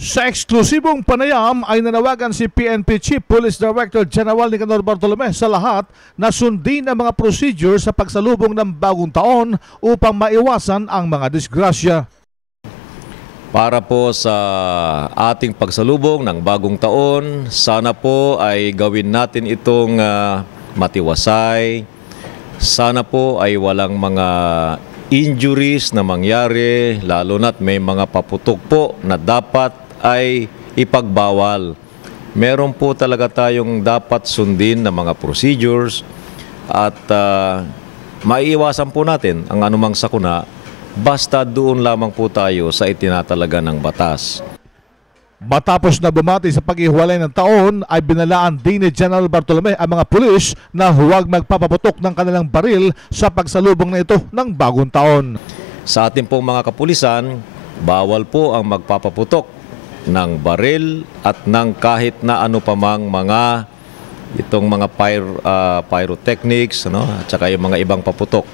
Sa eksklusibong panayam ay nanawagan si PNP Chief Police Director General Nicanor Bartolome sa lahat na sundin ang mga procedure sa pagsalubong ng bagong taon upang maiwasan ang mga disgrasya. Para po sa ating pagsalubong ng bagong taon, sana po ay gawin natin itong matiwasay. Sana po ay walang mga injuries na mangyari, lalo na't may mga paputok po na dapat ay ipagbawal. Meron po talaga tayong dapat sundin na mga procedures at maiiwasan po natin ang anumang sakuna basta doon lamang po tayo sa itinatalaga ng batas. Matapos na bumati sa pag-ihiwalay ng taon ay binalaan din ni General Bartolome ang mga pulis na huwag magpapaputok ng kanilang baril sa pagsalubong na ito ng bagong taon. Sa ating pong mga kapulisan, bawal po ang magpapaputok ng baril at ng kahit na ano pamang mga itong mga pyrotechnics, at saka yung mga ibang paputok.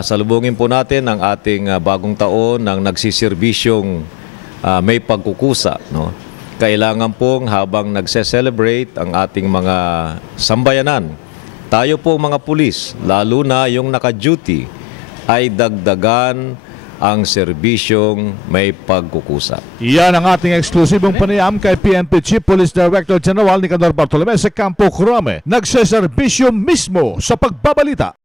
Salubungin po natin ang ating bagong taon ng nagsisirbisyong may pagkukusa. Kailangan pong habang nagse-celebrate ang ating mga sambayanan, tayo po mga pulis, lalo na yung naka-duty, ay dagdagan ang serbisyong may pagkukusa. Yan ang ating eksklusibong panayam kay PNP Chief Police Director General Nicanor Bartolome sa Campo Crame. Nagseserbisyo mismo sa pagbabalita.